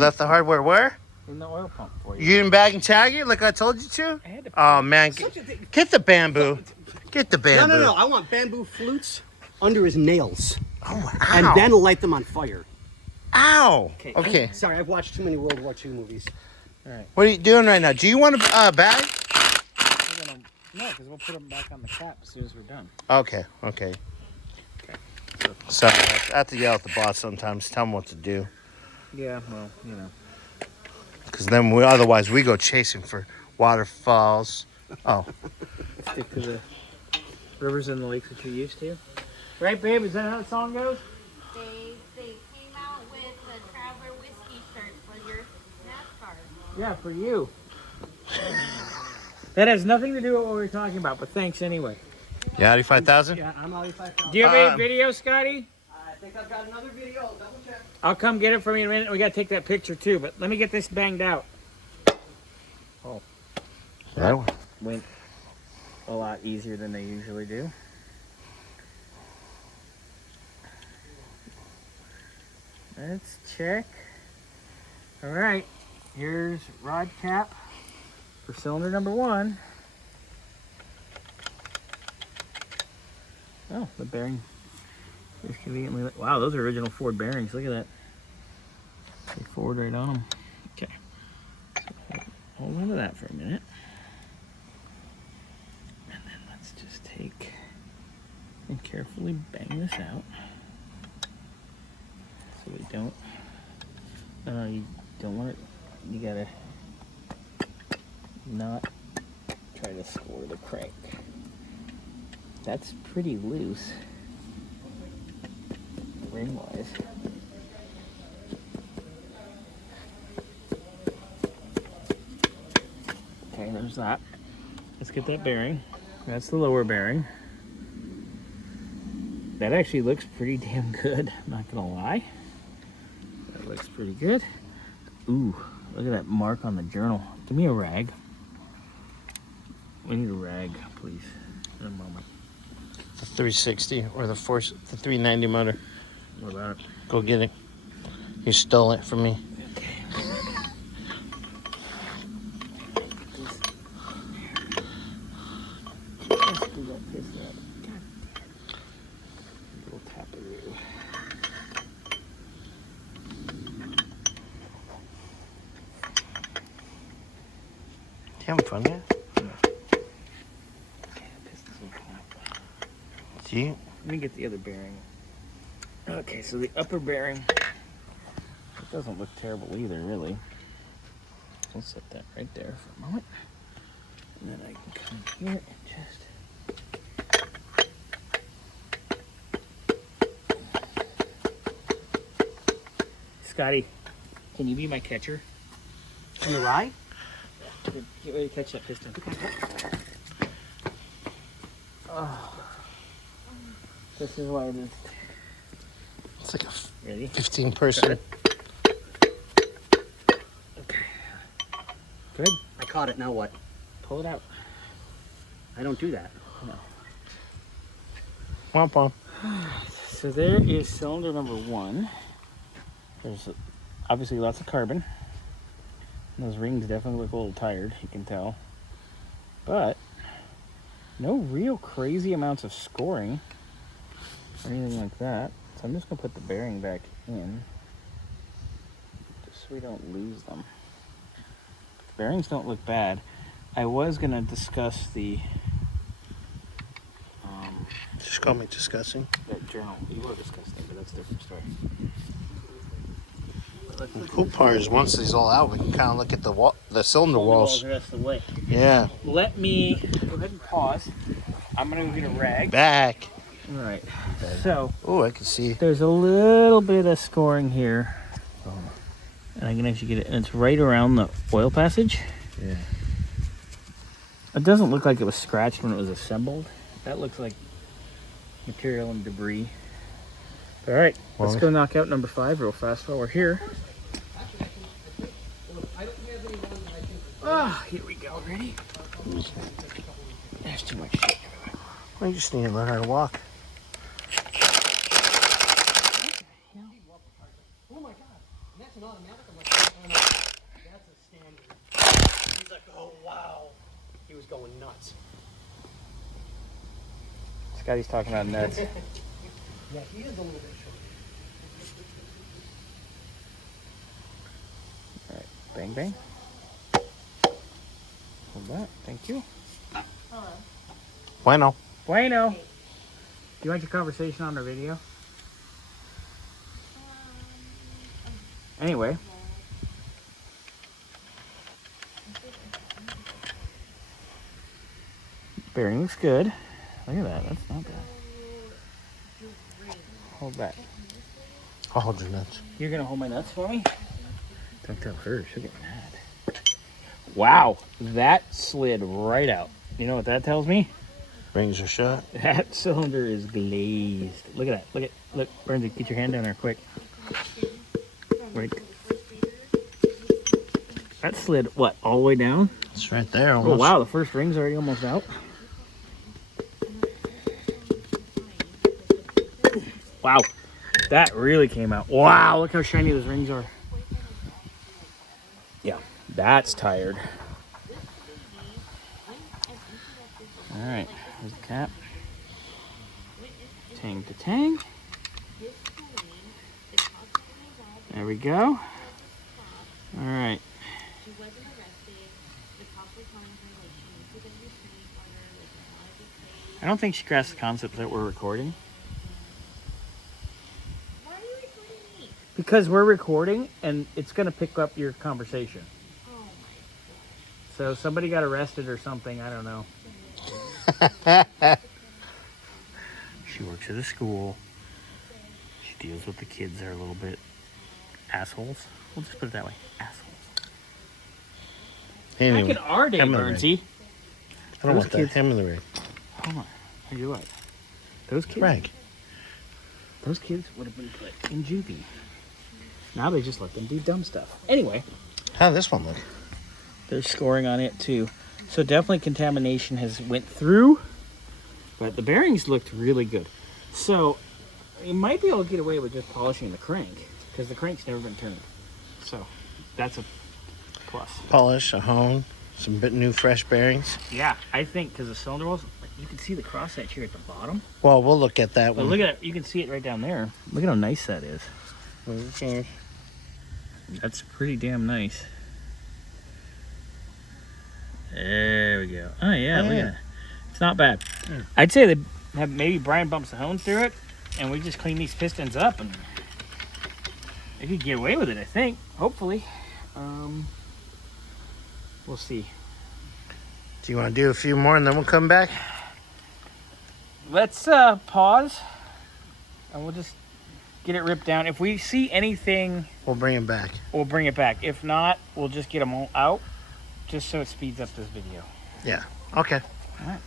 Left the hardware where? In the oil pump for you. You didn't bag and tag it like I told you to? I had to Oh, man. Get the bamboo. Get the bamboo. No. I want bamboo flutes under his nails. Oh, ow. And then light them on fire. Ow. Okay. Sorry, I've watched too many World War II movies. All right. What are you doing right now? Do you want a bag? No, because we'll put them back on the cap as soon as we're done. Okay. Sorry, I have to yell at the boss sometimes. Tell him what to do. Yeah, well, you know. Because then otherwise we go chasing for waterfalls. Oh. Stick to the rivers and the lakes that you're used to. Right, babe? Is that how the song goes? They came out with the Traveler Whiskey shirt for your NASCAR. Yeah, for you. That has nothing to do with what we were talking about, but thanks anyway. Yeah, 85,000? Yeah, I'm Ollie 5,000. Do you have any video, Scotty? I think I've got another video. I'll double check. I'll come get it from you in a minute. We got to take that picture too, but let me get this banged out. Oh. That one. Went a lot easier than they usually do. Let's check. All right, here's rod cap for cylinder number 1. Oh, the bearing is conveniently. Wow, those are original Ford bearings. Look at that. They Ford right on them. Okay. So hold on to that for a minute. And then let's just take and carefully bang this out. So we don't. You don't want it. You gotta not try to score the crank. That's pretty loose, ring-wise. Okay, there's that. Let's get that bearing. That's the lower bearing. That actually looks pretty damn good, I'm not gonna lie. That looks pretty good. Ooh, look at that mark on the journal. Give me a rag. We need a rag, please, in a moment. The 360 or the 390 motor. What about it? Go get it. You stole it from me. You having fun yet? See? Let me get the other bearing. Okay, so the upper bearing, it doesn't look terrible either, really. I'll set that right there for a moment. And then I can come here and just... Scotty, can you be my catcher? In the rye? Get ready to catch that piston. Oh. This is why it is. It's like a Ready? 15-person. Okay. Good. I caught it. Now what? Pull it out. I don't do that. No. Womp womp. So there is cylinder number 1. There's obviously lots of carbon. Those rings definitely look a little tired, you can tell. But no real crazy amounts of scoring or anything like that. So I'm just gonna put the bearing back in just so we don't lose them. The bearings don't look bad. I was gonna discuss the Just call me discussing. that journal. You were discussing it, but that's a different story. The cool part is once these all out, we can kind of look at the cylinder walls. The rest of the way. Yeah. Let me go ahead and pause. I'm gonna go get a rag. Back. All right. So Oh, I can see. there's a little bit of scoring here, and I can actually get it. And it's right around the oil passage. Yeah. It doesn't look like it was scratched when it was assembled. That looks like material and debris. All right, let's go knock out number 5 real fast while we're here. Ah, here we go. Ready? There's too much shit everywhere. Well, you just need to learn how to walk. Oh my God, that's an automatic. Scotty's talking about nuts. Yeah, he is a little bit short. All right, bang, bang. Hold that. Thank you. Bueno. Bueno. Do you want your conversation on the video? Anyway. Bearing looks good. Look at that. That's not bad. Hold that. I'll hold your nuts. You're going to hold my nuts for me? Don't tell her. She'll get mad. Wow. That slid right out. You know what that tells me? Rings are shut. That cylinder is glazed. Look at that. Look, Bernsey, get your hand down there quick. Right. That slid, what, all the way down? It's right there almost. Oh, wow, the first ring's already almost out. Wow, that really came out. Wow, look how shiny those rings are. Yeah, that's tired. All right, here's the cap. Tang to tang. There we go. All right. I don't think she grasped the concept that we're recording. Why are you recording me? Because we're recording and it's going to pick up your conversation. Oh my. So somebody got arrested or something, I don't know. She works at a school. She deals with the kids that are a little bit assholes. We'll just put it that way. Assholes. Anyway, Back in our day, hem of the Bernsey. I don't those want kids- that. Hem of the rig. Hold on. How you what? Those kids. Rag. Those kids would have been put in juvie. Now they just let them do dumb stuff. Anyway, How'd this one look? they're scoring on it too. So definitely contamination has went through, but the bearings looked really good. So you might be able to get away with just polishing the crank because the crank's never been turned. So that's a plus. Polish, a hone, some bit new fresh bearings. Yeah, I think because the cylinder walls, you can see the cross hatch here at the bottom. Well, we'll look at that But one. look at it, you can see it right down there. Look at how nice that is. Okay. That's pretty damn nice. There we go. Oh yeah, look at it. It's not bad. I'd say they have maybe Brian bumps the hone through it, and we just clean these pistons up, and they could get away with it. I think, hopefully. We'll see. Do you want to do a few more and then we'll come back? Let's pause, and we'll just get it ripped down. If we see anything, We'll bring it back. we'll bring it back. If not, we'll just get them all out, just so it speeds up this video. Yeah. Okay. All right.